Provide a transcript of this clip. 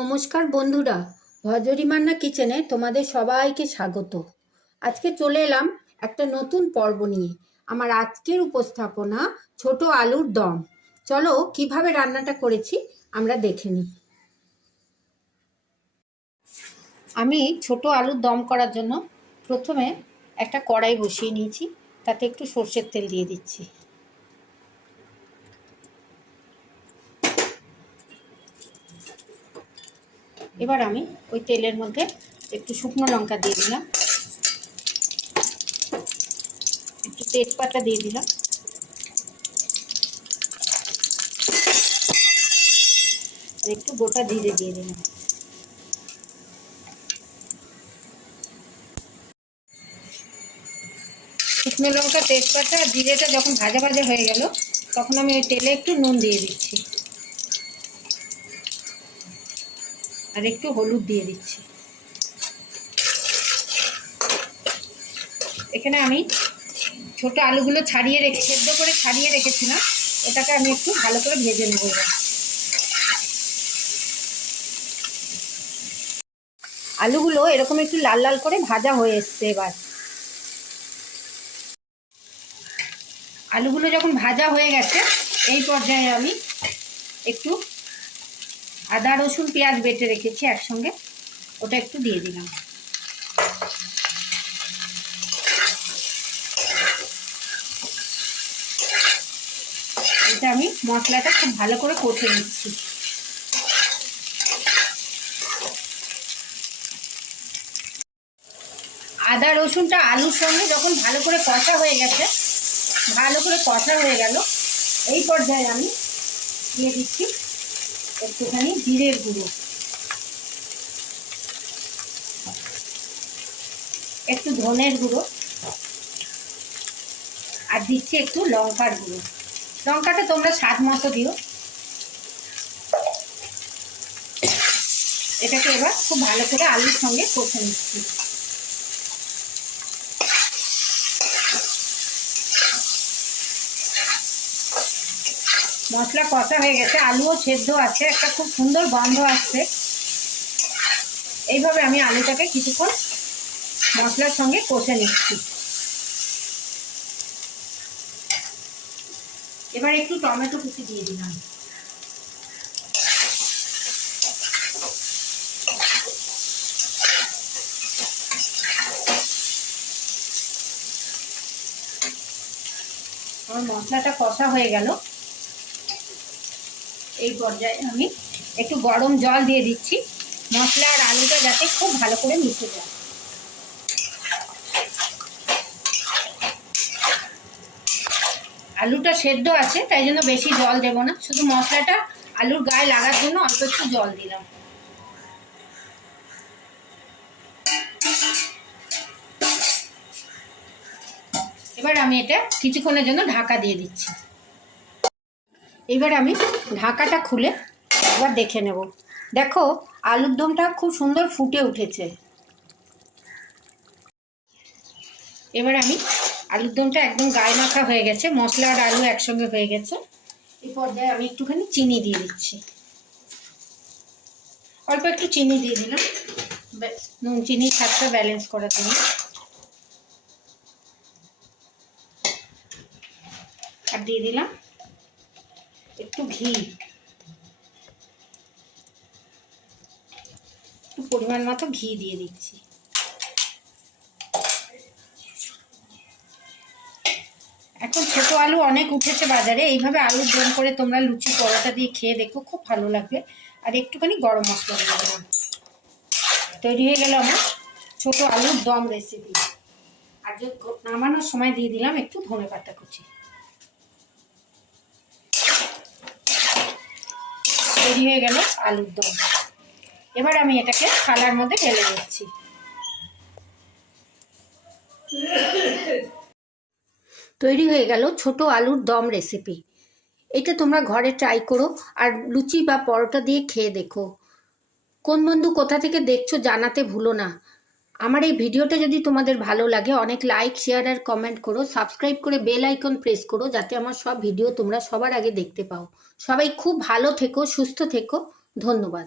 নমস্কার বন্ধুরা, ভজরি মান্না কিচেনে তোমাদের সবাইকে স্বাগত। আজকে চলে এলাম একটা নতুন পর্ব নিয়ে। আমার আজকের উপস্থাপনা ছোট আলুর দম। চলো কীভাবে রান্নাটা করেছি আমরা দেখে নিই। আমি ছোট আলুর দম করার জন্য প্রথমে একটা কড়াই বসিয়ে নিয়েছি, তাতে একটু সর্ষের তেল দিয়ে দিচ্ছি। এবার আমি ওই তেলের মধ্যে একটু শুকনো লঙ্কা দিয়ে দিলাম। একটু তেজপাতা দিয়ে দিলাম। আর একটু গোটা জিরে দিয়ে দিলাম। শুকনো লঙ্কা, তেজপাতা আর জিরেটা যখন ভাজা ভাজা হয়ে গেল, তখন আমি ওই তেলে একটু নুন দিয়ে দিচ্ছি। আর একটু হলুদ দিয়ে দিচ্ছি। এখানে আমি ছোট আলুগুলো ছাড়িয়ে রেখে, সেদ্ধ করে ছাড়িয়ে রেখেছিলাম। ওটাকে আমি একটু ভালো করে ভেজে নেব আলুগুলো এরকম একটু লাল লাল করে ভাজা হয়ে এসছে এবার। আলুগুলো যখন ভাজা হয়ে গেছে, এই পর্যায়ে আমি একটু আদা, রসুন, পেঁয়াজ বেটে রেখেছি একসঙ্গে। ওটা একটু দিয়ে দিলাম। এটা আমি মশলাটা খুব ভালো করে কষে নিচ্ছি। আদা, রসুনটা আলুর সঙ্গে যখন ভালো করে কষা হয়ে গেছে, ভালো করে কষা হয়ে গেল, এই পর্যায়ে আমি দিয়ে দিচ্ছি। একটুখানি জিরের গুঁড়ো। একটু ধনের গুঁড়ো। আর দিচ্ছি একটু লঙ্কার গুঁড়ো। লঙ্কাটা তোমরা স্বাদ মতো দিও। এটাকে এবার খুব ভালো করে আলুর সঙ্গে কষে নিচ্ছি। মশলা কষা হয়ে গেছে, আলুও সেদ্ধ আছে, একটা খুব সুন্দর গন্ধ আসছে। এইভাবে আমি আলুটাকে কিছুক্ষণ মশলার সঙ্গে কষে নিচ্ছি। এবার একটু টমেটো কুচি দিয়ে দিলাম। আমার মশলাটা কষা হয়ে গেল। এই পর্যায়ে আমি একটু গরম জল দিয়ে দিচ্ছি। মশলা আর আলুটা যাতে খুব ভালো করে মিশে যায়। আলুটা সেদ্ধ আছে, তাই জন্য বেশি জল দেব না। শুধু মশলাটা আলুর গায়ে লাগার জন্য অল্প একটু জল দিলাম। এবার আমি এটা কিছুক্ষণের জন্য ঢাকা দিয়ে দিচ্ছি। এবার আমি ঢাকাটা খুলে এবার দেখে নেব। দেখো, আলুর দমটা খুব সুন্দর ফুটে উঠেছে। এবার আমি আলুর দমটা একদম গায়ে মাখা হয়ে গেছে। মশলা আর আলু একসঙ্গে হয়ে গেছে। এই পর্যায়ে আমি একটুখানি চিনি দিয়ে দিচ্ছি। অল্প একটু চিনি দিয়ে দিলাম। নুন, চিনি স্বাদটা ব্যালেন্স করার জন্য আর দিয়ে দিলাম একটু ঘি। একটু পরিমাণ মতো ঘি দিয়ে দিচ্ছি। এখন ছোট আলু অনেক উঠেছে বাজারে, এইভাবে আলুর দম করে তোমরা লুচি, পরোটা দিয়ে খেয়ে দেখো, খুব ভালো লাগবে। আর একটুখানি গরম মশলা দিয়ে দিলাম। তৈরি হয়ে গেল আমার ছোট আলুর দম রেসিপি আর নামানোর সময় দিয়ে দিলাম একটু ধনে পাতা কুচি। তৈরি হয়ে গেল আলুর দম। এবার আমি এটাকে থালার মধ্যে ঢেলে দিচ্ছি। তৈরি হয়ে গেল ছোট আলুর দম রেসিপি এটা তোমরা ঘরে ট্রাই করো আর লুচি বা পরোটা দিয়ে খেয়ে দেখো। কোন বন্ধু কোথা থেকে দেখছ জানাতে ভুলো না। আমার এই ভিডিওটা যদি তোমাদের ভালো লাগে, অনেক লাইক শেয়ার আর কমেন্ট করো সাবস্ক্রাইব করে বেল আইকন প্রেস করো, যাতে আমার সব ভিডিও তোমরা সবার আগে দেখতে পাও। সবাই খুব ভালো থেকো, সুস্থ থেকো। ধন্যবাদ।